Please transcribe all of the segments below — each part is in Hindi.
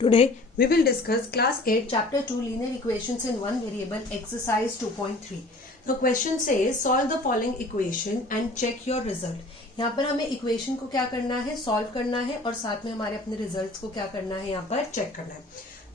Today we will discuss class 8 chapter 2 linear equations in one variable exercise 2.3. The question says solve the following equation and check your result. यहाँ पर हमें इक्वेशन को क्या करना है, सॉल्व करना है और साथ में हमारे अपने रिजल्ट्स को क्या करना है, यहाँ पर चेक करना है.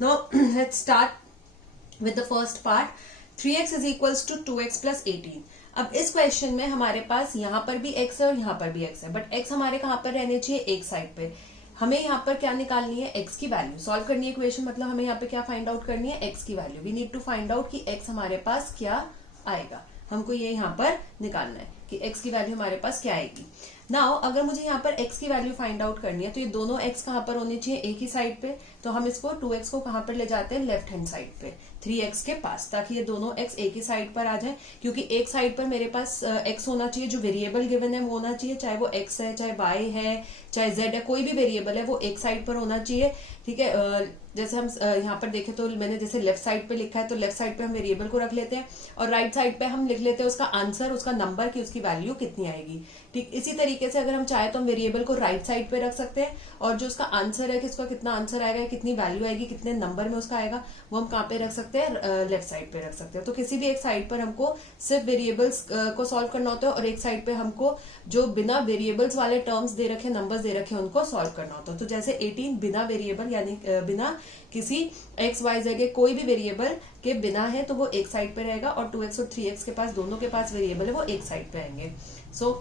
Now let's start with the first part. 3x is equals to 2x plus 18. अब इस क्वेश्चन में हमारे पास यहाँ पर भी x है और यहाँ पर भी x है, बट x हमारे कहाँ पर रहने चाहिए, एक साइड पे. हमें यहाँ पर क्या निकालनी है, x की वैल्यू. सॉल्व करनी है इक्वेशन, मतलब हमें यहाँ पे क्या फाइंड आउट करनी है, x की value. We need to find out कि x हमारे पास क्या आएगा. हमको ये यहाँ पर निकालना है कि x की वैल्यू हमारे पास क्या आएगी. नाउ अगर मुझे यहाँ पर x की वैल्यू फाइंड आउट करनी है तो ये दोनों x कहाँ पर होनी चाहिए, एक ही साइड पे. तो हम इसको 2x को कहाँ पर ले जाते हैं, लेफ्ट हैंड साइड पे 3x के पास, ताकि ये दोनों x एक ही साइड पर आ जाए. क्योंकि एक साइड पर मेरे पास x होना चाहिए, जो वेरिएबल गिवन है वो होना चाहिए, चाहे वो x है, चाहे y है, चाहे z है, कोई भी वेरिएबल है वो एक साइड पर होना चाहिए. ठीक है. जैसे हम यहाँ पर देखें तो मैंने जैसे लेफ्ट साइड पे लिखा है, तो लेफ्ट साइड पे हम वेरिएबल को रख लेते हैं और राइट साइड पे हम लिख लेते हैं उसका आंसर, उसका नंबर की उसकी वैल्यू कितनी आएगी. ठीक इसी तरीके से अगर हम चाहे तो हम वेरिएबल को राइट साइड पे रख सकते हैं और जो उसका आंसर है कि उसका कितना आंसर आएगा, कितनी वैल्यू आएगी, कितने नंबर में उसका आएगा, वो हम कहाँ पे रख सकते हैं, लेफ्ट साइड पे रख सकते हैं. तो किसी भी एक साइड पर हमको सिर्फ वेरिएबल्स को सॉल्व करना होता है और एक साइड पे हमको जो बिना वेरिएबल्स वाले टर्म्स दे रखे, नंबर्स दे रखे, उनको सॉल्व करना होता है. तो जैसे 18 बिना वेरिएबल यानी बिना किसी x y z के कोई भी वेरिएबल के बिना है तो वो एक साइड पे रहेगा और 2x और 3x के पास दोनों के पास वेरिएबल है, वो एक साइड पे आएंगे. सो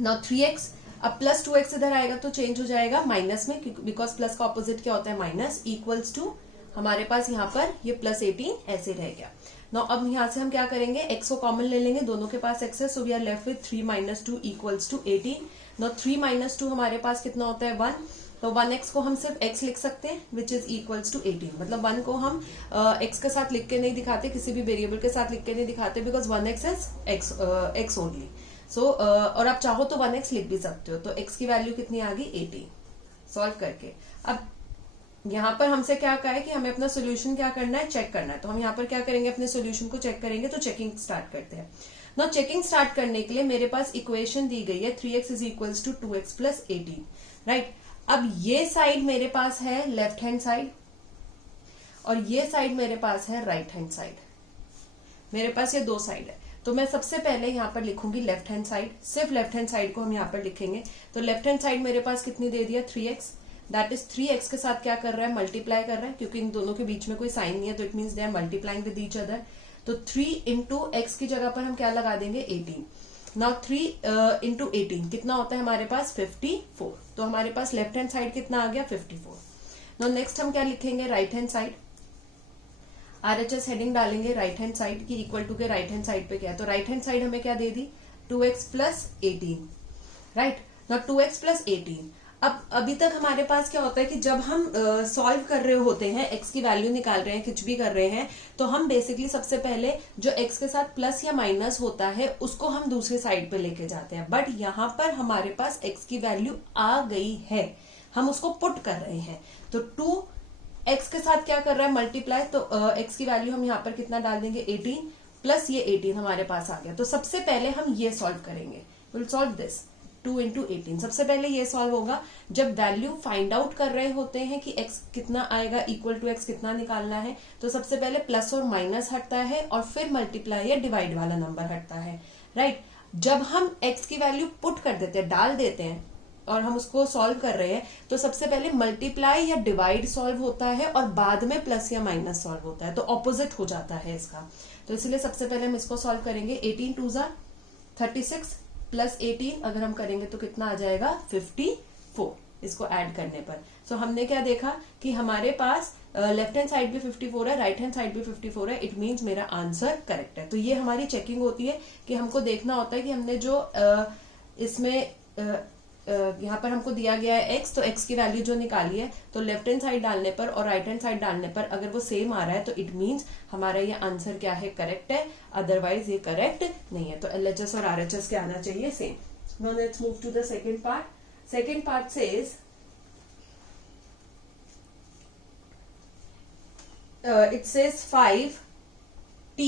नाउ 3x अब प्लस 2x इधर आएगा तो चेंज हो जाएगा माइनस में, बिकॉज प्लस का ऑपोजिट क्या होता है, माइनस. इक्वल्स टू हमारे पास यहाँ पर ये प्लस 18 ऐसे रह गया. नाउ अब यहाँ से हम क्या करेंगे, x को कॉमन ले लेंगे, दोनों के पास x है, so we are left with 3 minus 2 equals to 18. Now 3 minus 2 हमारे पास कितना होता है, 1. तो 1x को हम सिर्फ x लिख सकते हैं, विच इज इक्वल्स टू 18. मतलब 1 को हम x के साथ लिख के नहीं दिखाते, किसी भी वेरिएबल के साथ लिख के नहीं दिखाते, because 1x is x only. So और आप चाहो तो 1x लिख भी सकते हो. तो x की वैल्यू कितनी आ गई, 18. सॉल्व करके अब यहाँ पर हमसे क्या कहा है कि हमें अपना सोल्यूशन क्या करना है, चेक करना है. तो हम यहाँ पर क्या करेंगे, अपने सोल्यूशन को चेक करेंगे. तो चेकिंग स्टार्ट करते हैं. नाउ चेकिंग स्टार्ट करने के लिए मेरे पास इक्वेशन दी गई है 3x is equals to 2x plus 18. Right. अब ये साइड मेरे पास है लेफ्ट हैंड साइड और ये साइड मेरे पास है राइट हैंड साइड. मेरे पास ये दो साइड है. तो मैं सबसे पहले यहाँ पर लिखूंगी लेफ्ट हैंड साइड. सिर्फ लेफ्ट हैंड साइड को हम यहाँ पर लिखेंगे. तो लेफ्ट हैंड साइड मेरे पास कितनी दे दिया, 3x. दैट इज 3x के साथ क्या कर रहा है, मल्टीप्लाई कर रहा है, क्योंकि इन दोनों के बीच में कोई साइन नहीं है, तो it means they are multiplying with each other. तो 3 इंटू एक्स की जगह पर हम क्या लगा देंगे, 18. नाउ 3 इंटू 18 कितना होता है हमारे पास, 54. तो हमारे पास लेफ्ट हैंड साइड कितना आ गया, 54. नाउ नेक्स्ट हम क्या लिखेंगे, right hand side. RHS heading डालेंगे राइट हैंड साइड की, इक्वल टू के राइट हैंड साइड पे क्या है. तो राइट हैंड साइड हमें क्या दे दी, 2x plus 18. Right. Now 2x plus 18. अब अभी तक हमारे पास क्या होता है कि जब हम सॉल्व कर रहे होते हैं, x की वैल्यू निकाल रहे हैं, कुछ भी कर रहे हैं, तो हम बेसिकली सबसे पहले जो x के साथ प्लस या माइनस होता है उसको हम दूसरी साइड पे लेके जाते हैं. बट यहाँ पर हमारे पास x की वैल्यू आ गई है, हम उसको पुट कर रहे हैं. तो 2x के साथ क्या कर रहा है, मल्टीप्लाई. तो x की वैल्यू हम यहाँ पर कितना डाल देंगे, 18 प्लस ये 18 हमारे पास आ गया. तो सबसे पहले हम ये सॉल्व करेंगे. Will solve this 2 into 18. सबसे पहले ये सॉल्व होगा जब वैल्यू फाइंड आउट कर रहे होते हैं कि x कितना आएगा, इक्वल टू x कितना निकालना है. तो सबसे पहले प्लस और माइनस हटता है और फिर मल्टीप्लाई या डिवाइड वाला नंबर हटता है. राइट. जब हम x की वैल्यू पुट कर देते हैं, डाल देते हैं और हम उसको सॉल्व कर रहे हैं, तो सबसे पहले मल्टीप्लाई या डिवाइड सॉल्व होता है और बाद में प्लस या माइनस सॉल्व होता है. तो ऑपोजिट हो जाता है इसका. तो इसलिए सबसे पहले हम इसको सॉल्व करेंगे. 18 2 जा 36 प्लस 18 अगर हम करेंगे तो कितना आ जाएगा, 54. इसको ऐड करने पर. सो हमने क्या देखा कि हमारे पास लेफ्ट हैंड साइड भी 54 है, राइट हैंड साइड भी 54 है. इट मींस मेरा आंसर करेक्ट है. तो ये हमारी चेकिंग होती है कि हमको देखना होता है कि हमने जो इसमें यहाँ पर हमको दिया गया है x, तो x की वैल्यू जो निकाली है, तो लेफ्ट हैंड साइड डालने पर और राइट हैंड साइड डालने पर अगर वो सेम आ रहा है तो इट मींस हमारा ये आंसर क्या है, करेक्ट है. अदरवाइज ये करेक्ट नहीं है. तो LHS और RHS क्या आना चाहिए, same. Now let's move to the second part. Second part says it says 5t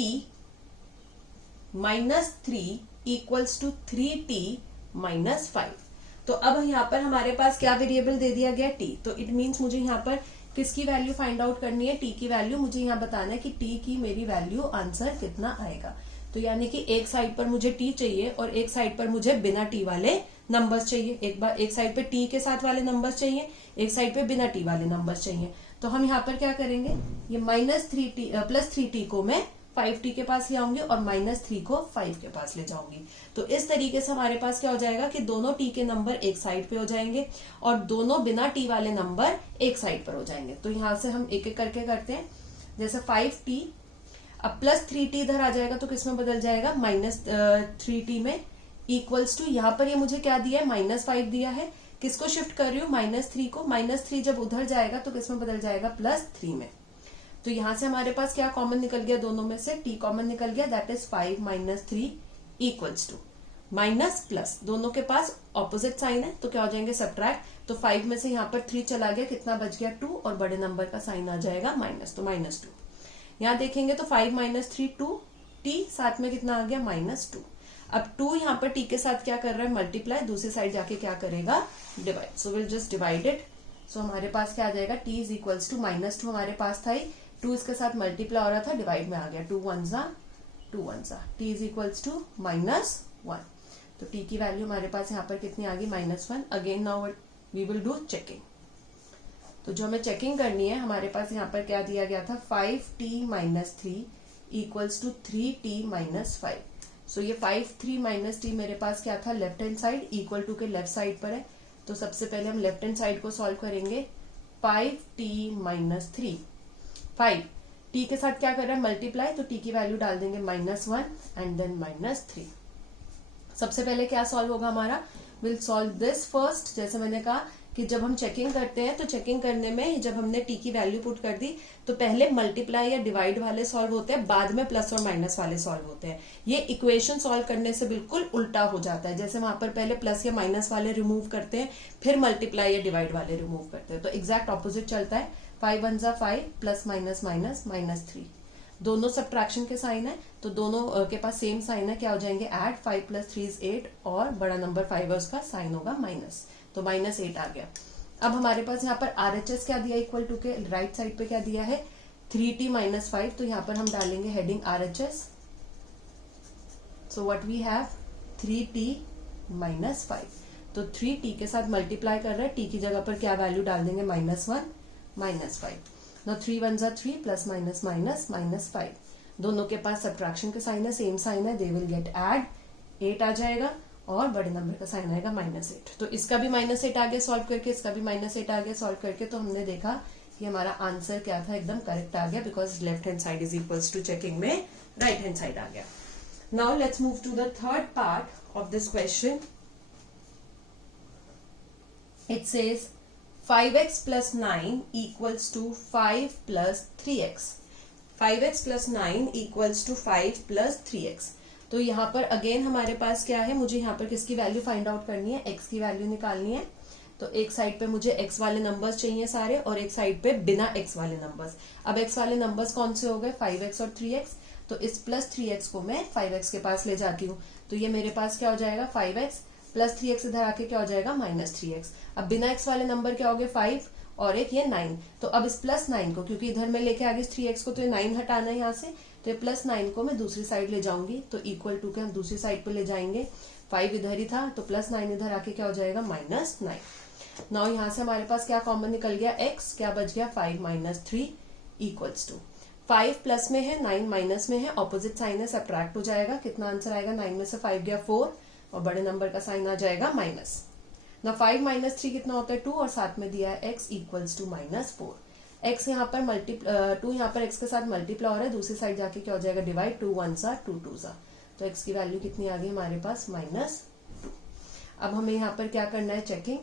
minus 3 equals to 3t minus 5. तो अब यहाँ पर हमारे पास क्या वेरिएबल दे दिया गया t, तो इट मीन्स मुझे यहाँ पर किसकी वैल्यू फाइंड आउट करनी है, t की वैल्यू। मुझे यहाँ बताना है कि t की मेरी वैल्यू आंसर कितना आएगा। तो यानी कि एक साइड पर मुझे t चाहिए और एक साइड पर मुझे बिना t वाले नंबर्स चाहिए। एक साइड पे t के साथ वाले नंबर्स चाहिए, एक साइड पे बिना t वाले नंबर्स चाहिए। तो हम यहाँ पर क्या करेंगे, ये -3t प्लस 3t को मैं 5t के पास ले आऊंगी और -3 को 5 के पास ले जाऊंगी। तो इस तरीके से हमारे पास क्या हो जाएगा कि दोनों t के नंबर एक साइड पे हो जाएंगे और दोनों बिना t वाले नंबर एक साइड पर हो जाएंगे। तो यहाँ से हम एक एक करके करते हैं। जैसे 5t, अब प्लस 3t इधर आ जाएगा तो किसमें बदल जाएगा, -3t में, इक्वल्स टू, यहाँ पर ये मुझे क्या दिया है, -5 दिया है। किसको शिफ्ट कर रही हूँ, -3 को। -3 जब उधर जाएगा तो किसमें बदल जाएगा, +3 में। तो यहां से हमारे पास क्या कॉमन निकल गया, दोनों में से t कॉमन निकल गया, that is 5 - 3 equals to minus plus, दोनों के पास ऑपोजिट साइन है तो क्या हो जाएंगे, सब्ट्रैक्ट। तो 5 में से यहाँ पर 3 चला गया, कितना बच गया, 2, और बड़े नंबर का साइन आ जाएगा माइनस, तो -2। यहाँ देखेंगे तो 5 - 3 2, t साथ में कितना आ गया, -2। अब 2 यहाँ पर t के साथ क्या कर रहा है, मल्टीप्लाई, दूसरी साइड जाके क्या करेगा, divide. So will just divide it. So हमारे पास क्या आ जाएगा, t इज इक्वल्स टू -2 हमारे पास था, 2 इसके साथ मल्टीप्लाई हो रहा था, डिवाइड में आ गया, 2 1 ज़ा 2 1 ज़ा, t इज इक्वल्स टू -1। तो t की वैल्यू हमारे पास यहाँ पर कितनी आ गई, -1। Again now we will do checking. तो जो हमें चेकिंग करनी है, हमारे पास यहाँ पर क्या दिया गया था, 5t - 3 इक्वल्स टू 3t - 5। सो ये 5 3 - t मेरे पास क्या था, left hand side, equal to के लेफ्ट साइड पर है। तो सबसे पहले हम लेफ्ट हैंड साइड को सॉल्व करेंगे। 5t - 3, 5 t के साथ क्या कर रहा है, मल्टीप्लाई, तो t की वैल्यू डाल देंगे -1 एंड देन -3। सबसे पहले क्या सॉल्व होगा हमारा, विल सॉल्व दिस फर्स्ट। जैसे मैंने कहा कि जब हम चेकिंग करते हैं तो चेकिंग करने में जब हमने t की वैल्यू पुट कर दी तो पहले मल्टीप्लाई या डिवाइड वाले सॉल्व होते हैं, बाद में प्लस और माइनस वाले सॉल्व होते हैं। ये इक्वेशन सॉल्व करने से बिल्कुल उल्टा हो जाता है। जैसे वहां पर पहले प्लस या माइनस वाले रिमूव करते हैं, फिर मल्टीप्लाई या डिवाइड वाले रिमूव करते हैं, तो एग्जैक्ट ऑपोजिट चलता है। 5 1 ज़ा 5, प्लस माइनस माइनस -3, दोनों सब्ट्रैक्शन के साइन है तो दोनों के पास सेम साइन है, क्या हो जाएंगे, ऐड। 5 + 3 = 8 और बड़ा नंबर 5 है, उसका साइन होगा माइनस, तो -8 आ गया। अब हमारे पास यहाँ पर RHS क्या दिया, इक्वल टू के राइट साइड पे क्या दिया है, 3t - 5। तो यहाँ पर हम डालेंगे heading RHS। So what we have, 3t - 5। तो 3t के साथ मल्टीप्लाई कर रहे हैं, t की जगह पर क्या वैल्यू डाल देंगे, -1 -5। Now 3 1 ज़ा 3, प्लस माइनस माइनस -5, दोनों के पास सब्ट्रैक्शन के साइन है, सेम साइन है, दे विल गेट ऐड। 8 आ जाएगा और बड़े नंबर का साइन आएगा -8। तो इसका भी -8 आ गया सॉल्व करके, इसका भी -8 आ गया सॉल्व करके। तो हमने देखा कि हमारा आंसर क्या था, एकदम करेक्ट आ गया, because left hand side is equals to checking में राइट हैंड साइड आ गया। Now let's move to the third part of this question. It says 5x + 9 equals to 5 + 3x। 5x + 9 equals to 5 + 3x। तो यहाँ पर अगेन हमारे पास क्या है, मुझे यहाँ पर किसकी वैल्यू फाइंड आउट करनी है, x की वैल्यू निकालनी है। तो एक साइड पे मुझे x वाले नंबर्स चाहिए सारे और एक साइड पे बिना x वाले नंबर्स। अब x वाले नंबर्स कौन से हो गए, 5x और 3x। तो इस +3x को मैं 5x के पास ले जाती हूँ, तो ये मेरे पास क्या हो जाएगा, 5x + 3x इधर आके क्या हो जाएगा, -3x। अब बिना x वाले नंबर क्या हो गए, 5 और एक ये 9। तो अब इस +9 को, क्योंकि इधर मैं लेके आ गई 3x को, तो ये 9 हटाना है यहाँ से, तो ये +9 को मैं दूसरी साइड ले जाऊंगी, तो इक्वल टू के हम दूसरी साइड पे ले जाएंगे। 5 इधर ही था तो +9 इधर आके क्या हो जाएगा, -9। नाउ यहाँ से हमारे पास क्या कॉमन निकल गया, x, क्या बच गया, 5 - 3 इक्वल्स टू 5 प्लस में है, 9 माइनस में है, ऑपोजिट साइन है, सब्ट्रैक्ट हो जाएगा। कितना आंसर आएगा, 9 में से 5 गया 4 और बड़े नंबर का साइन आ जाएगा माइनस। ना 5 - 3 कितना होता है, 2, और साथ में दिया है x इक्वल्स टू -4। x यहाँ पर 2 यहाँ पर x के साथ मल्टीप्लाई हो रहा है, दूसरी साइड जाके क्या हो जाएगा, डिवाइड। 2 1 ज़ा 2 2 ज़ा, तो x की वैल्यू कितनी आ गई हमारे पास, -2। अब हमें यहाँ पर क्या करना है, चेकिंग।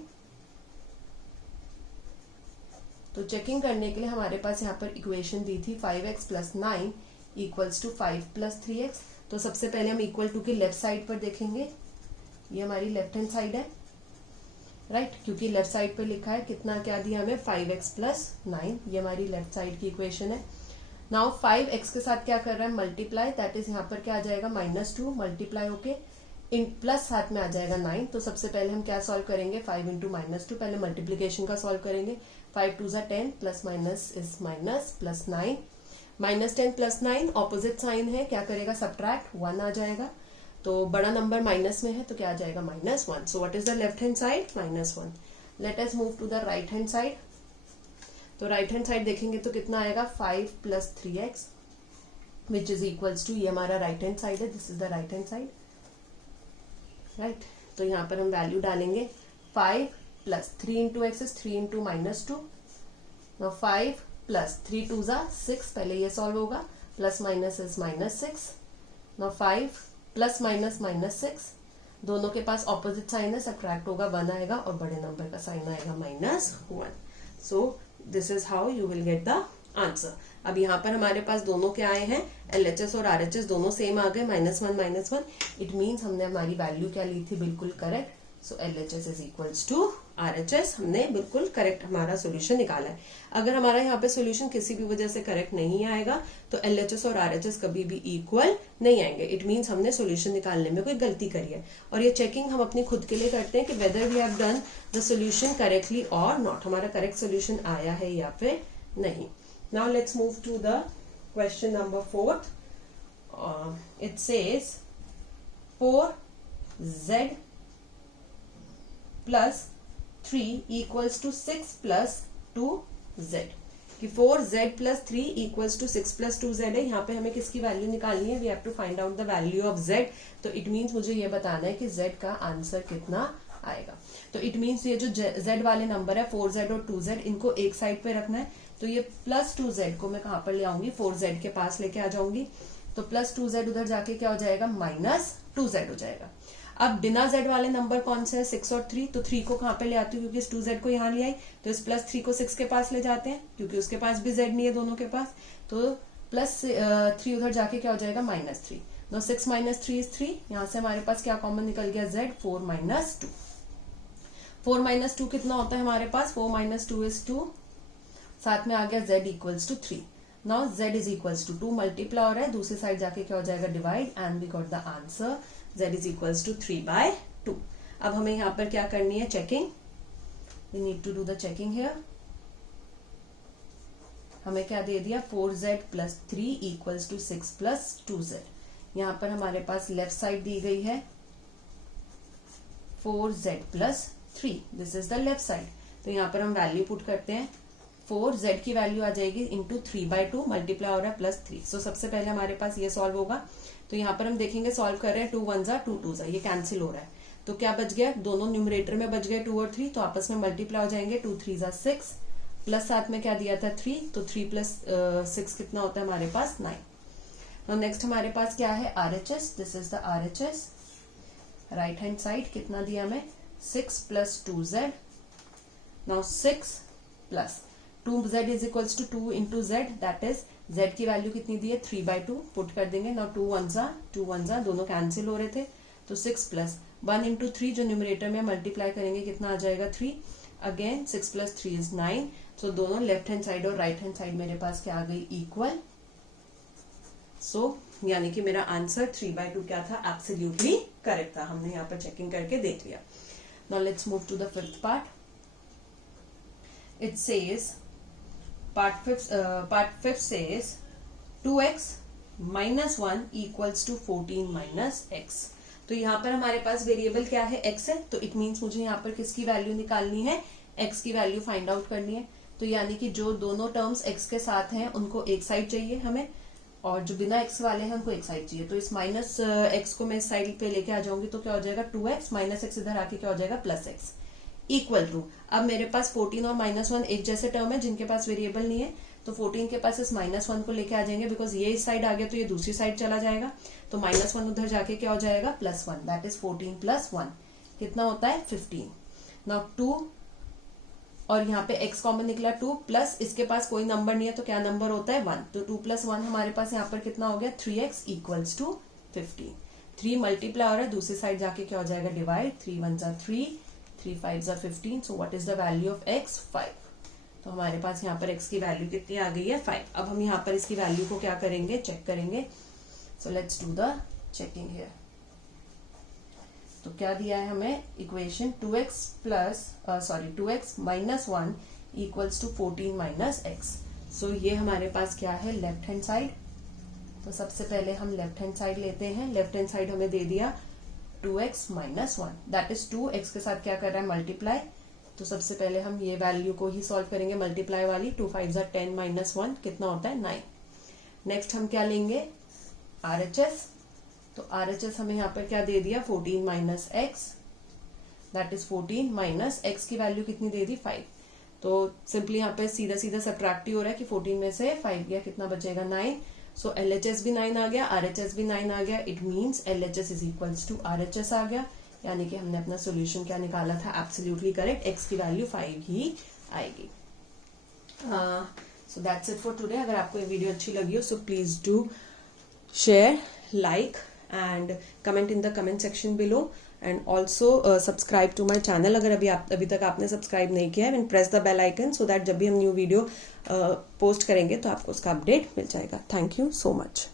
तो चेकिंग करने के लिए हमारे पास यहाँ पर इक्वेशन दी थी 5x + 9 इक्वल्स टू 5 + 3x। तो सबसे पहले हम इक्वल टू की लेफ्ट साइड पर देखेंगे, ये हमारी लेफ्ट हैंड साइड है, राइट, क्योंकि लेफ्ट साइड पे लिखा है कितना, क्या दिया हमें, 5x + 9, ये हमारी लेफ्ट साइड की इक्वेशन है। नाउ 5x के साथ क्या कर रहा है, मल्टीप्लाई, दैट इज यहाँ पर क्या आ जाएगा, -2 मल्टीप्लाई होके इन प्लस साथ में आ जाएगा 9। तो सबसे पहले हम क्या सॉल्व करेंगे, 5 इंटू -2, पहले मल्टीप्लीकेशन का सॉल्व करेंगे। 5 2 ज़ा 10, plus minus is minus, plus 9, -10 plus 9 opposite sign है, क्या करेगा सब्ट्रैक्ट, 1 आ जाएगा। तो बड़ा नंबर माइनस में है तो क्या आ जाएगा -1। So what is the left hand side, -1। Let us move to the right hand side. तो राइट हैंड साइड देखेंगे तो कितना आएगा, 5 + 3x which is equals to, ये हमारा राइट हैंड साइड है, this is the right hand side, right. तो यहाँ पर हम वैल्यू डालेंगे, 5 + 3 इंटू एक्स इज 3 इंटू -2। 5 + 3 2 ज़ा 6, पहले ये सॉल्व होगा, plus minus is -6। 5 plus minus -6, दोनों के पास ऑपोजिट साइन है, सब्ट्रैक्ट होगा, 1 आएगा और बड़े नंबर का साइन आएगा -1। So this is how you will get the answer. अब यहाँ पर हमारे पास दोनों क्या आए हैं, LHS और RHS दोनों सेम आ गए, -1 -1। इट मीन्स हमने हमारी वैल्यू क्या ली थी, बिल्कुल correct. So LHS is equals to RHS, हमने बिल्कुल करेक्ट हमारा सोल्यूशन निकाला है। अगर हमारा यहाँ पे सोल्यूशन किसी भी वजह से करेक्ट नहीं आएगा तो LHS और RHS कभी भी इक्वल नहीं आएंगे। इट मीन्स हमने सोल्यूशन निकालने में कोई गलती करी है, और ये चेकिंग हम अपनी खुद के लिए करते हैं कि whether we have done the solution correctly और नॉट, हमारा करेक्ट सोल्यूशन आया है या फिर नहीं। Now let's move to the question number 4. It says 4z plus 3 equals to 6 plus 2z, कि 4z plus 3 equals to 6 plus 2z है। यहाँ पे हमें किसकी वैल्यू निकालनी है, we have to find out the value of z। तो it means मुझे ये बताना है कि z का आंसर कितना आएगा। तो इट मीन्स ये जो z वाले नंबर है 4z और 2z, इनको एक साइड पे रखना है। तो ये प्लस 2z को मैं कहां पर ले आऊंगी, 4z के पास लेके आ जाऊंगी। तो प्लस 2z उधर जाके क्या हो जाएगा, -2z हो जाएगा। अब बिना z वाले नंबर कौन से है, 6 और 3। तो 3 को कहां पे ले आती हूँ, क्योंकि इस 2z को यहाँ ले आई, तो इस +3 को 6 के पास ले जाते हैं, क्योंकि उसके पास भी z नहीं है दोनों के पास। तो +3 उधर जाके क्या हो जाएगा, -3। नो 6 - 3 इज 3, यहाँ से हमारे पास क्या कॉमन निकल गया, z। 4 - 2, 4 - 2 कितना होता है हमारे पास, 4 - 2 इज 2, साथ में आ गया z equals to 3। Now z is equals to 2 multiply हो रहा है, दूसरी साइड जाके क्या हो जाएगा, divide, and we got the answer z is equals to 3/2। अब हमें यहाँ पर क्या करनी है, checking. We need to do the checking here. हमें क्या दे दिया, 4z + 3 इक्वल्स टू 6 + 2z। यहाँ पर हमारे पास लेफ्ट साइड दी गई है 4z + 3, this is the left side. तो यहाँ पर हम वैल्यू पुट करते हैं, 4z की वैल्यू आ जाएगी इंटू 3/2, मल्टीप्लाई हो रहा है +3। सो सबसे पहले हमारे पास ये सॉल्व होगा। तो यहाँ पर हम देखेंगे सॉल्व कर रहे हैं, 2 1 ज़ा 2 2 ज़ा, ये कैंसिल हो रहा है। तो क्या बच गया, दोनों न्यूमरेटर में बच गए 2 और 3, तो आपस में मल्टीप्लाई हो जाएंगे। 2 3 ज़ा 6, प्लस साथ में क्या दिया था 3, तो 3 + 6 कितना होता है हमारे पास, 9। नेक्स्ट हमारे पास क्या है, RHS, this is the RHS। Right hand side कितना दिया हमें, 6 + 2z। Now 6 + 2z is equals to 2 into z, that is z की वैल्यू कितनी दी है, 3/2, पुट कर देंगे। नाउ 2 1 ज़ा, दोनों कैंसिल हो रहे थे, तो 6 + 1 इंटू 3 जो न्यूमरेटर में मल्टीप्लाई करेंगे कितना आ जाएगा, 3। Again 6 + 3 is 9। सो दोनों लेफ्ट हैंड साइड और राइट हैंड साइड मेरे पास क्या आ गई, इक्वल। सो यानी कि मेरा आंसर 3/2 क्या था, एब्सोल्युटली करेक्ट था। हमने यहाँ पर चेकिंग करके देख लिया। Now let's move to the 5th part. It says part 5th says 2x - 1 equals to 14 - x। तो यहाँ पर हमारे पास वेरिएबल क्या है, x है। तो इट मीन्स मुझे यहाँ पर किसकी वैल्यू निकालनी है, x की वैल्यू फाइंड आउट करनी है। तो यानी कि जो दोनों टर्म्स x के साथ हैं उनको एक साइड चाहिए हमें, और जो बिना x वाले हैं उनको एक साइड चाहिए। तो इस -x को मैं इस साइड पे लेके आ जाऊंगी, तो क्या हो जाएगा, 2x - x इधर आके क्या हो जाएगा, +x इक्वल टू। अब मेरे पास 14 और -1 एक जैसे टर्म है जिनके पास वेरिएबल नहीं है, तो 14 के पास इस -1 को लेके आ जाएंगे, बिकॉज ये इस साइड आ गया तो ये दूसरी साइड चला जाएगा। तो -1 उधर जाके क्या हो जाएगा, +1, दैट इज 14 + 1 कितना होता है, 15। नाउ 2 और यहाँ पे x कॉमन निकला, 2 प्लस इसके पास कोई नंबर नहीं है तो क्या नंबर होता है, 1। तो 2 + 1 हमारे पास यहाँ पर कितना हो गया, 3x इक्वल्स टू 15। 3 मल्टीप्लाई हो रहा है, दूसरी साइड जाके क्या हो जाएगा, डिवाइड। 3 1 ज़ा 3, 3 5 ज़ा 15। सो what is the value of x, 5। तो हमारे पास यहाँ पर x की वैल्यू कितनी आ गई है, 5। अब हम यहाँ पर इसकी वैल्यू को क्या करेंगे, चेक करेंगे। So let's do the checking here. तो क्या दिया है हमें equation 2x minus 1 equals to 14 minus x. So ये हमारे पास क्या है, लेफ्ट हैंड साइड। तो सबसे पहले हम लेफ्ट हैंड साइड लेते हैं। लेफ्ट हैंड साइड हमें दे दिया 2x minus 1, that is 2x के साथ क्या कर रहा है, मल्टीप्लाई। तो सबसे पहले हम ये वैल्यू को ही सॉल्व करेंगे, मल्टीप्लाई वाली। 2 5 10 माइनस 1 कितना होता है, 9। नेक्स्ट हम क्या लेंगे, RHS। तो RHS हमें यहाँ पर क्या दे दिया, 14 minus x, that is 14 minus x की वैल्यू कितनी दे दी, 5। तो सिंपली यहाँ पे सीधा सीधा सब्ट्रैक्ट ही हो रहा है कि 14 में से 5 गया, कितना बचेगा, 9। सो LHS भी 9 आ गया, RHS भी 9 आ गया। It means LHS is equals to RHS आ गया, यानी कि हमने अपना सोल्यूशन क्या निकाला था, एब्सोल्युटली करेक्ट, एक्स की वैल्यू 5 ही आएगी। So that's it for today. अगर आपको ये वीडियो अच्छी लगी हो, so please do share, like and comment in the comment section below, and also subscribe to my channel अगर अभी तक आपने सब्सक्राइब नहीं किया है, and press the bell icon so that जब भी हम न्यू वीडियो पोस्ट करेंगे तो आपको उसका अपडेट मिल जाएगा। Thank you so much.